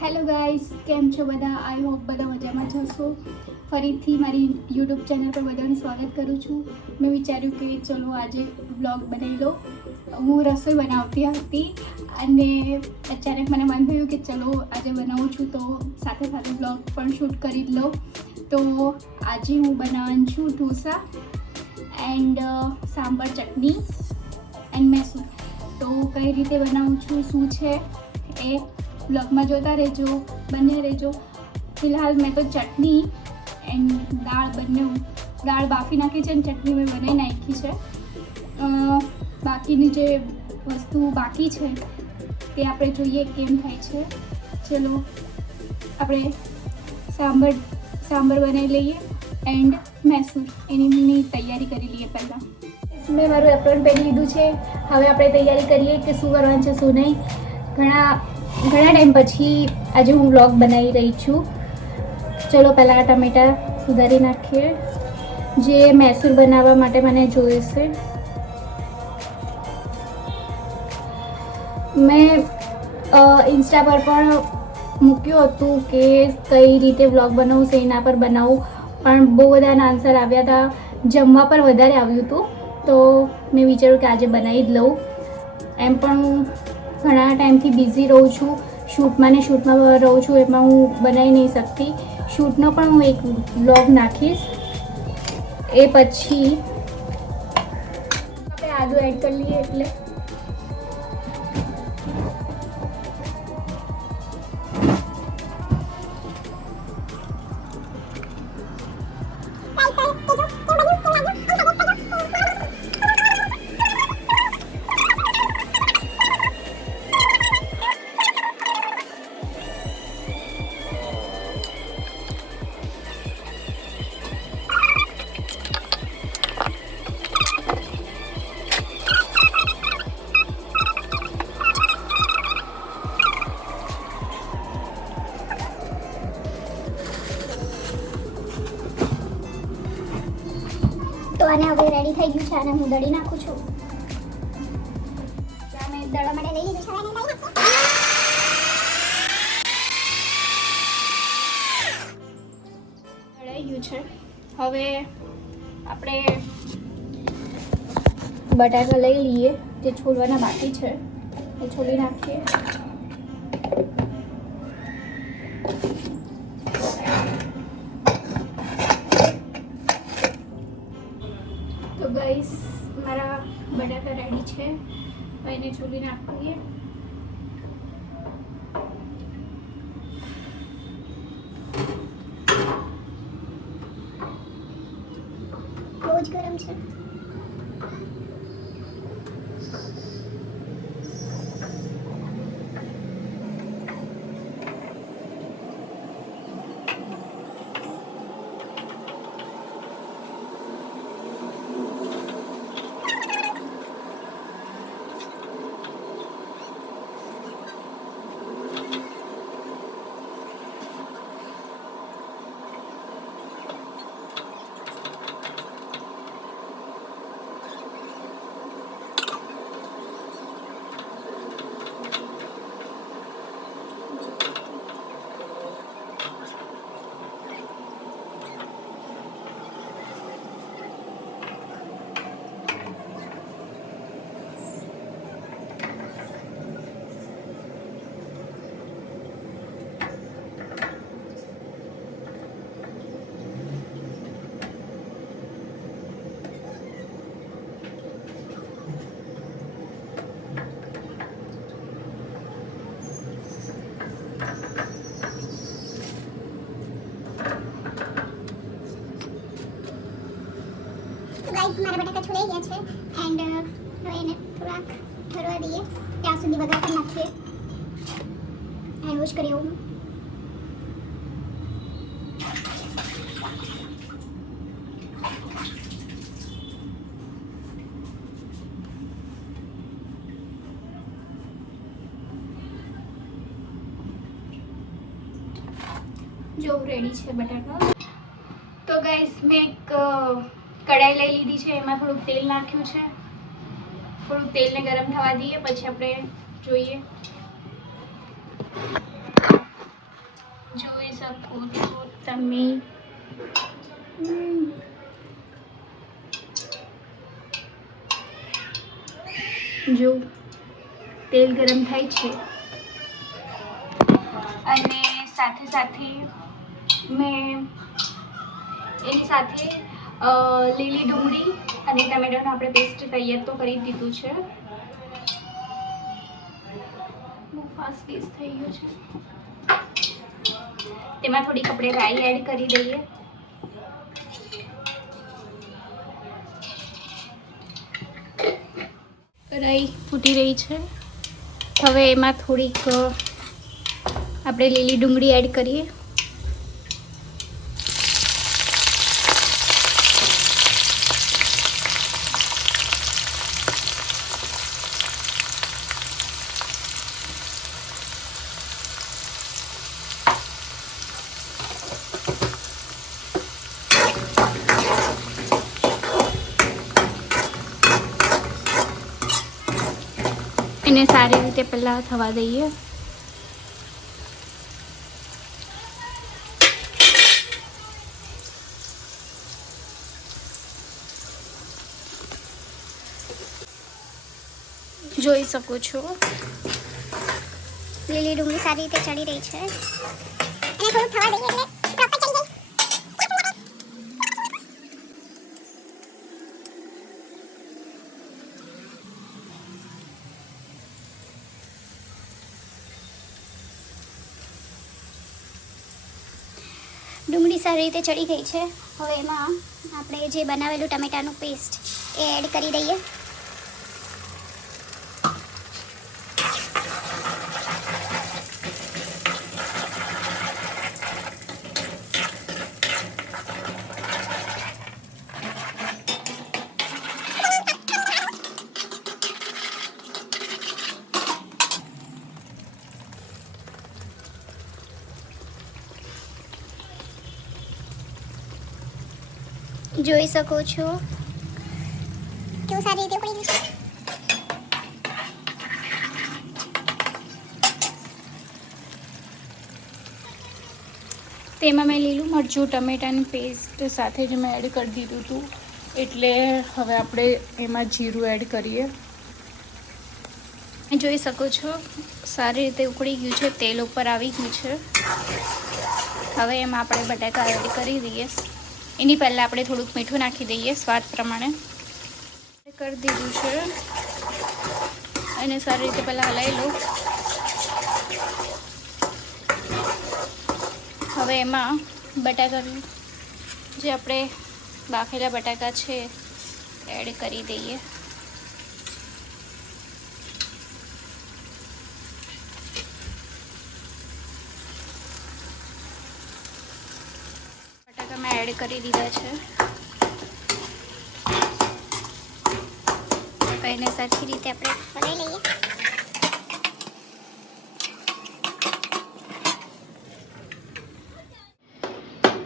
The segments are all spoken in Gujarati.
હેલો ગાઈસ, કેમ છો બધા? આઈ હોપ બધા મજામાં જશો. ફરીથી મારી યુટ્યુબ ચેનલ પર બધાનું સ્વાગત કરું છું. મેં વિચાર્યું કે ચલો આજે વ્લોગ બનાવી લો. હું રસોઈ બનાવતી હતી અને અચાનક મને મન થયું કે ચલો આજે બનાવું છું તો સાથે સાથે વ્લોગ પણ શૂટ કરી જ લો. તો આજે હું બનાવવાની છું dosa and sambar chutney and Mysore. તો કઈ રીતે બનાવું છું, શું છે એ બ્લોગમાં જોતા રહેજો, બને રહેજો. ફિલહાલ મેં તો ચટણી એન્ડ દાળ બાફી નાખી છે અને ચટણી મેં બનાવી નાખી છે. બાકીની જે વસ્તુ બાકી છે તે આપણે જોઈએ કેમ થાય છે. ચલો આપણે સાંભાર બનાવી લઈએ એન્ડ મૈસૂર એની તૈયારી કરી લઈએ. પહેલાં મેં મારું એપ્રોન પહેરી લીધું છે. હવે આપણે તૈયારી કરીએ કે શું કરવાનું છે શું નહીં. ઘણા ટાઈમ પછી આજે હું વ્લોગ બનાવી રહી છું. ચલો પહેલાં ટમેટા સુધારી નાખીએ. જે મૈસૂર બનાવવા માટે મને જોઈશે. મેં ઇન્સ્ટા પર પણ મૂક્યું હતું કે કઈ રીતે વ્લોગ બનાવું છે, એના પર બનાવું, પણ બહુ બધાના આન્સર આવ્યા હતા. જમવા પર વધારે આવ્યું હતું તો મેં વિચાર્યું કે આજે બનાવી જ લઉં. એમ પણ હું ઘણા ટાઈમથી બિઝી રહું છું, શૂટમાં રહું છું, એમાં હું બનાવી નહીં શકતી. શૂટનો પણ હું એક વ્લોગ નાખીશ. એ પછી આપણે આદુ એડ કરી લઈએ. એટલે તો આને હવે રેડી થઈ ગયું છે. આને હું દળી નાખું છું. મેં દળવા માટે લઈ લીધું છે. દળાઈ ગયું છે. હવે આપણે બટાકા લઈ લઈએ. જે છોલવાના બાકી છે એ છોલી નાખીએ. તો ગાઈસ મારા બટાકા રેડી છે. હવે એને છોલી નાખીએ. બહુ જ ગરમ છે. મારા બટાકા છોડાઈ ગયા છે એન્ડ હવે એને થોડાક ઠરવા દઈએ ત્યાં સુધી વઘાર કરી નાખીએ. એન્ડ વોશ કરી આવું. જો રેડી છે બટાકા. તો ગાઈસ મેં એક કઢાઈ લઈ લીધી છે. એમાં થોડુંક તેલ નાખ્યું છે. થોડુંક તેલને ગરમ થવા દઈએ. પછી આપણે જોઈએ. જોઈ શકો છો તમે. જો તેલ ગરમ થાય છે અને સાથે સાથે મેં એની સાથે લીલી ડુંગળી અને ટમેટાનો આપણે પેસ્ટ તૈયાર તો કરી દીધું છે. બહુ ફાસ્ટ પીસ થઈ ગયું છે. તેમાં થોડીક આપણે રાઈ એડ કરી દઈએ. રાઈ ફૂટી રહી છે. હવે એમાં થોડીક આપણે લીલી ડુંગળી એડ કરીએ. એને સારી રીતે પહેલાં થવા દઈએ. જોઈ શકો છો લીલી ડુંગળી સારી રીતે ચડી રહી છે અને થોડું થવા દઈએ એટલે પ્રોપર ચડી જાય. ડુંગળી સારી રીતે ચડી ગઈ છે. હવે એમાં આપણે જે બનાવેલું ટમેટાનું પેસ્ટ એ એડ કરી દઈએ. જોઈ શકો છો કેવું સારી રીતે ઉકળી ગયું છે. તેમાં મેં લીલું મરચું ટમેટાની પેસ્ટ સાથે જ મેં એડ કરી દીધું હતું. એટલે હવે આપણે એમાં જીરું એડ કરીએ. જોઈ શકો છો સારી રીતે ઉકળી ગયું છે. તેલ ઉપર આવી ગયું છે. હવે એમાં આપણે બટાકા એડ કરી દઈએ. એની પહેલાં આપણે થોડુંક મીઠું નાખી દઈએ સ્વાદ પ્રમાણે. કરી દીધું છે અને સારી રીતે પહેલાં હલાવી લો. હવે એમાં બટાકાનું જે આપણે બાફેલા બટાકા છે એડ કરી દઈએ. એડ કરી દીધા છે. એને સરખી રીતે આપણે હલાવી લઈએ.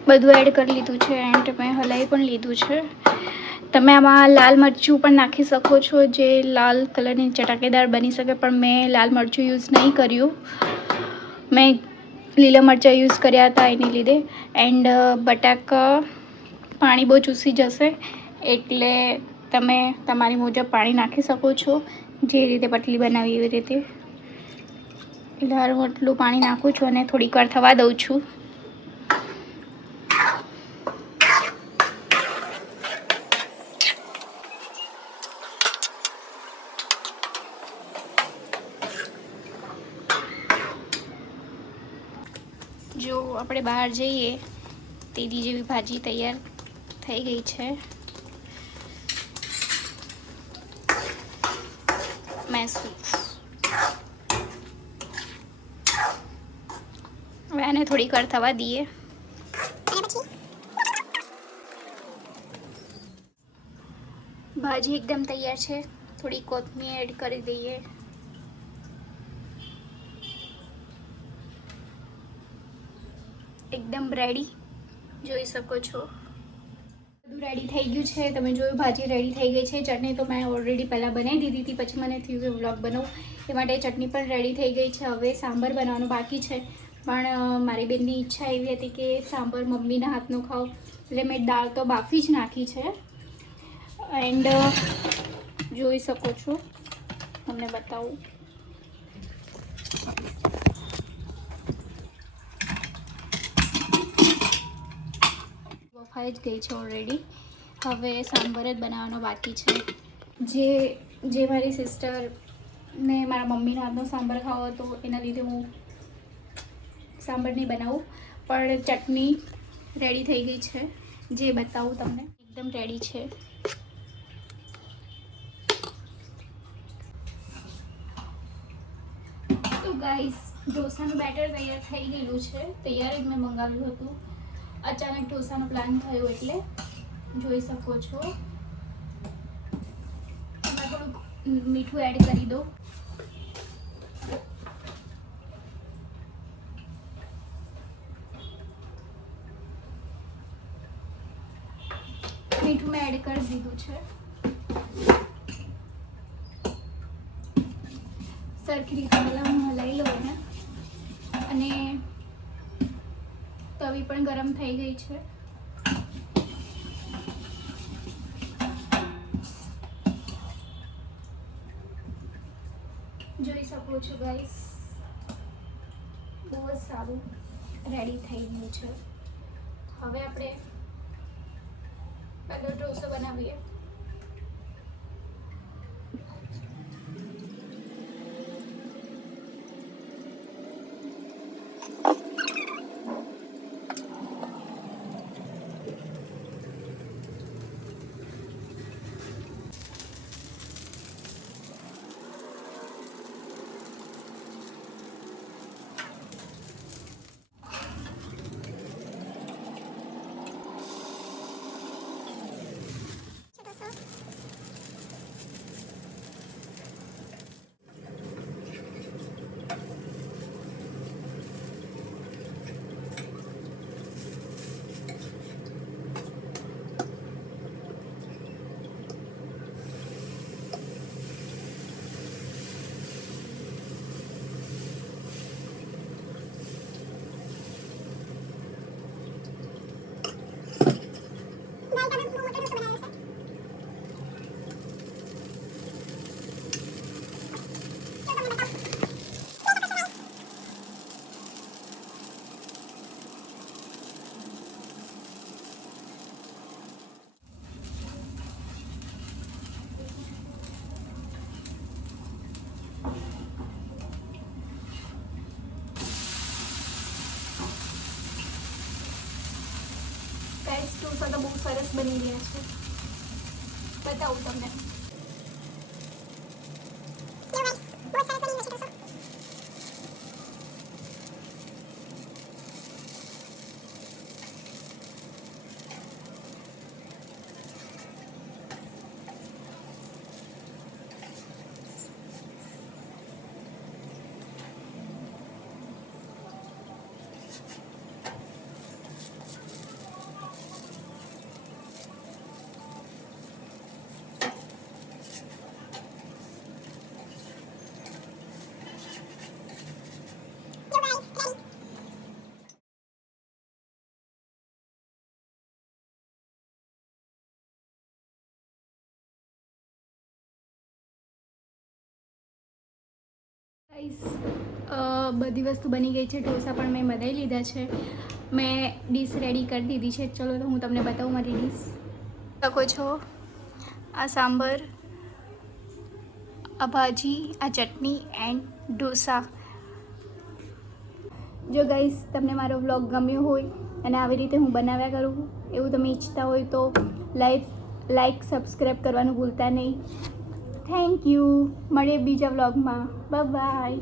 બધું એડ કરી લીધું છે એન્ડ મેં હલાવી પણ લીધું છે. તમે આમાં લાલ મરચું પણ નાખી શકો છો જે લાલ કલરની ચટાકેદાર બની શકે, પણ મેં લાલ મરચું યુઝ નહીં કર્યું. મેં લીલા મરચાં યુઝ કર્યા હતા એની લીધે. એન્ડ બટાકા પાણી બહુ ચૂસી જશે એટલે તમે તમારી મુજબ પાણી નાખી શકો છો. જે રીતે પતલી બનાવી એવી રીતે. એટલે એટલું પાણી નાખું છું અને થોડીક વાર થવા દઉં છું. જો આપણે બહાર જઈએ તેની જેવી ભાજી તૈયાર થઈ ગઈ છે. હવે આને થોડીક વાર થવા દઈએ. ભાજી એકદમ તૈયાર છે. થોડી કોથમીર એડ કરી દઈએ. એકદમ રેડી જોઈ શકો છો. બધું રેડી થઈ ગયું છે. તમે જોયું ભાજી રેડી થઈ ગઈ છે. ચટણી તો મેં ઓલરેડી પહેલાં બનાવી દીધી હતી. પછી મને થયું કે વ્લોગ બનાવું એ માટે ચટણી પણ રેડી થઈ ગઈ છે. હવે સાંભાર બનાવવાનું બાકી છે, પણ મારી બેનની ઈચ્છા એવી હતી કે સાંભાર મમ્મીના હાથનો ખાવ, એટલે મેં દાળ તો બાફી જ નાખી છે. એન્ડ જોઈ શકો છો, તમને બતાવું. બફાઈ જ ગઈ છે ઓલરેડી. હવે સાંભાર જ બનાવવાનો બાકી છે. જે મારી સિસ્ટરને મારા મમ્મીના હાથનો સાંભાર ખાવો હતો, એના લીધે હું સાંભાર નહીં બનાવું, પણ ચટણી રેડી થઈ ગઈ છે. જે બતાવું તમને, એકદમ રેડી છે. તો ગાઈસ, ઢોસાનું બેટર તૈયાર થઈ ગયેલું છે. તૈયાર જ મેં મંગાવ્યું હતું. અચાનક ઢોસાનો પ્લાન થયો એટલે જોઈ શકો છો. એમાં થોડુંક મીઠું એડ કરી દો. મીઠું મેં એડ કરી દીધું છે. સરખી રીતે પહેલાં હું હલાવી લઉં ને. અને તવી પણ ગરમ થઈ ગઈ છે. જોઈ શકો છો ગાઈસ, બહુ જ સારું રેડી થઈ ગયું છે. હવે આપણે પહેલો ઢોસો બનાવીએ. ગાઈસ, ઢોસા તો બહુ સરસ બની રહ્યા છે. બતાવું તમને. ગાઈસ, બધી વસ્તુ બની ગઈ છે. ઢોસા પણ મેં બનાવી લીધા છે. મેં ડીશ રેડી કરી દીધી છે. ચલો તો હું તમને બતાવું મારી ડીશ. શકો છો, આ સાંભાર, આ ભાજી, આ ચટણી એન્ડ ઢોસા. જો ગાઈસ, તમને મારો વ્લોગ ગમ્યો હોય અને આવી રીતે હું બનાવ્યા કરું એવું તમે ઈચ્છતા હોય તો લાઈક સબસ્ક્રાઈબ કરવાનું ભૂલતા નહીં. Thank you. મળીએ બીજા વ્લોગમાં. Bye bye.